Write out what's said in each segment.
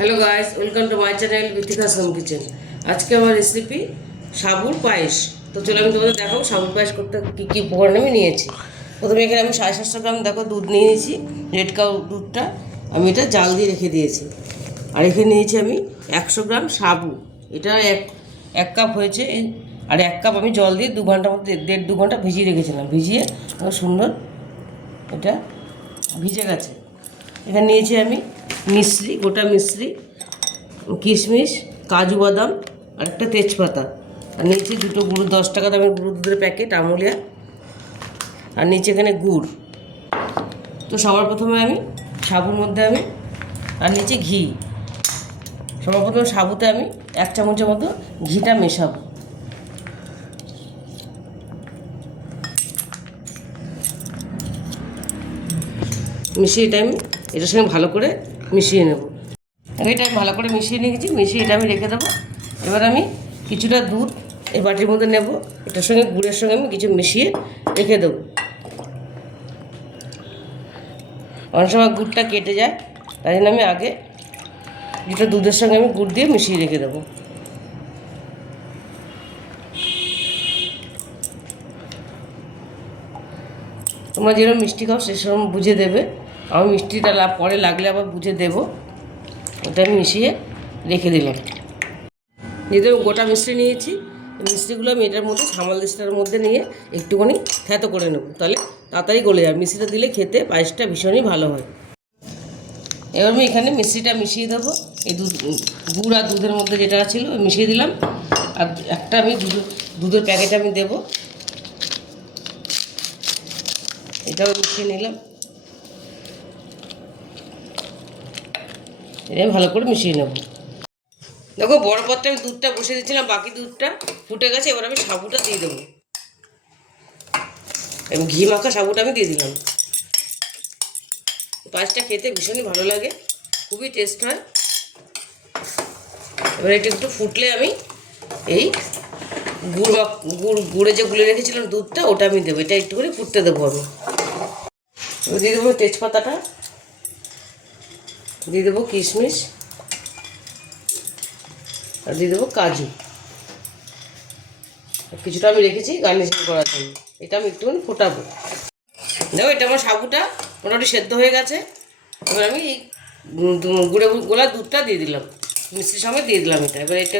Hello guys, welcome to my channel Bithika's home kitchen. আজকে আমার recipe সাবুর পায়েস। তো চলো আমি তোমাদের দেখাবো সাবুর পায়েস করতে কী কী উপকরণ আমি নিয়েছি। প্রথমে এখানে আমি 750 গ্রাম দেখো দুধ নিয়ে নিয়েছি। রেড কাউ দুধটা আমি এটা জাল দিয়ে রেখে দিয়েছি। আর এখানে নিয়েছি আমি 100 গ্রাম সাবু। এটা এক কাপ হয়েছে। আর 1 কাপ আমি জল দিয়ে 2 ঘন্টার মধ্যে 1.5-2 ঘন্টা ভিজিয়ে রেখেছিলাম। ভিজিয়ে সুন্দর এটা ভিজে গেছে। এখানে নিয়েছি আমি মিশ্রি, গোটা মিশ্রি, কিশমিশ, কাজু বাদাম আর একটা তেজপাতা। আর নিচে দুটো গুঁড়ো 10 টাকা দামের গুঁড়ো দুধের প্যাকেট আমুলিয়া। আর নিচে এখানে গুড়। তো সবার প্রথমে আমি সাবুর মধ্যে আর নিচে ঘি। সবার প্রথমে সাবুতে আমি 1 চামচের মতো ঘিটা মেশাবো। মিশিয়ে এটা আমি এটার সঙ্গে ভালো করে মিশিয়ে নেব। এটা আমি ভালো করে মিশিয়ে নিয়েছি। মিশিয়ে এটা আমি রেখে দেবো। এবার আমি কিছুটা দুধ এই বাটির মধ্যে নেব। এটার সঙ্গে গুড়ের সঙ্গে আমি কিছু মিশিয়ে রেখে দেবো। অনেক সময় গুড়টা কেটে যায়, তাই জন্য আমি আগে যেটা দুধের সঙ্গে আমি গুড় দিয়ে মিশিয়ে রেখে দেবো। তোমরা যেরকম মিষ্টি খাও সেরকম বুঝে দেবে। আমি মিষ্টিটা পরে লাগলে আবার বুঝে দেবো। ওটা আমি মিশিয়ে রেখে দিলাম। যেহেতু গোটা মিষ্টি নিয়েছি, মিষ্টিগুলো আমি এটার মধ্যে সামাল দিস্তার মধ্যে নিয়ে একটুখানি থ্যাতো করে নেব, তাহলে তাড়াতাড়ি গলে যাবে। মিষ্টিটা দিলে খেতে পায়েসটা ভীষণই ভালো হয়। এবার আমি এখানে মিষ্টিটা মিশিয়ে দেবো। এই গুড় আর দুধের মধ্যে যেটা ছিল মিশিয়ে দিলাম। আর একটা আমি দুধের প্যাকেট আমি দেবো, এটাও মিশিয়ে নিলাম। এটা ভালো করে মিশিয়ে নেব। দেখো বড় পাত্রে আমি দুধটা বসিয়ে দিচ্ছিলাম, বাকি দুধটা ফুটে গেছে। এবার আমি সাবুটা দিয়ে দেবো। এবং ঘি মাখা সাবুটা আমি দিয়ে দিলাম। পায়েসটা খেতে ভীষণই ভালো লাগে, খুবই টেস্ট হয়। এবার এটা একটু ফুটলে আমি এই গুড়ে যে গুলে রেখেছিলাম দুধটা, ওটা আমি দেবো। এটা একটু করে ফুটতে দেবো আমি। দিয়ে দেবো তেজপাতাটা, দিয়ে দেবো কিশমিশ, আর দিয়ে দেবো কাজু। কিছুটা আমি রেখেছি গার্নিশিং করার জন্য। এটা আমি একটুখানি ফোটাবো। দেখো এটা আমার সাবুটা মোটামুটি সেদ্ধ হয়ে গেছে। এবার আমি এই গোলা দুধটা দিয়ে দিলাম, মিষ্টির সঙ্গে দিয়ে দিলাম এটা। এবার এটা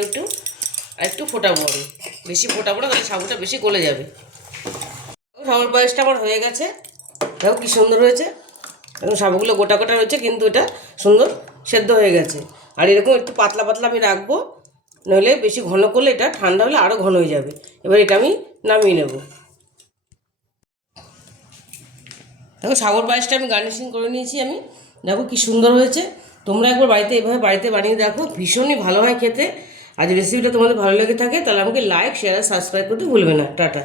একটু ফোটাবো আমি। বেশি ফোটাবো না, তাহলে সাবুটা বেশি গলে যাবে। সাবুর পায়েসটা আমার হয়ে গেছে। দেখো কী সুন্দর হয়েছে। এখন সাবুগুলো গোটা গোটা রয়েছে, কিন্তু এটা সুন্দর সেদ্ধ হয়ে গেছে। আর এরকম একটু পাতলা পাতলা আমি রাখবো, নইলে বেশি ঘন করলে এটা ঠান্ডা হলে আরও ঘন হয়ে যাবে। এবার এটা আমি নামিয়ে নেব। দেখো সাবুর পায়েসটা আমি গার্নিশিং করে নিয়েছি আমি। দেখো কী সুন্দর হয়েছে। তোমরা একবার এভাবে বাড়িতে বানিয়ে দেখো, ভীষণই ভালো হয় খেতে। আর যদি রেসিপিটা তোমাদের ভালো লেগে থাকে তাহলে আমাকে লাইক, শেয়ার আর সাবস্ক্রাইব করতে ভুলবে না। টাটা।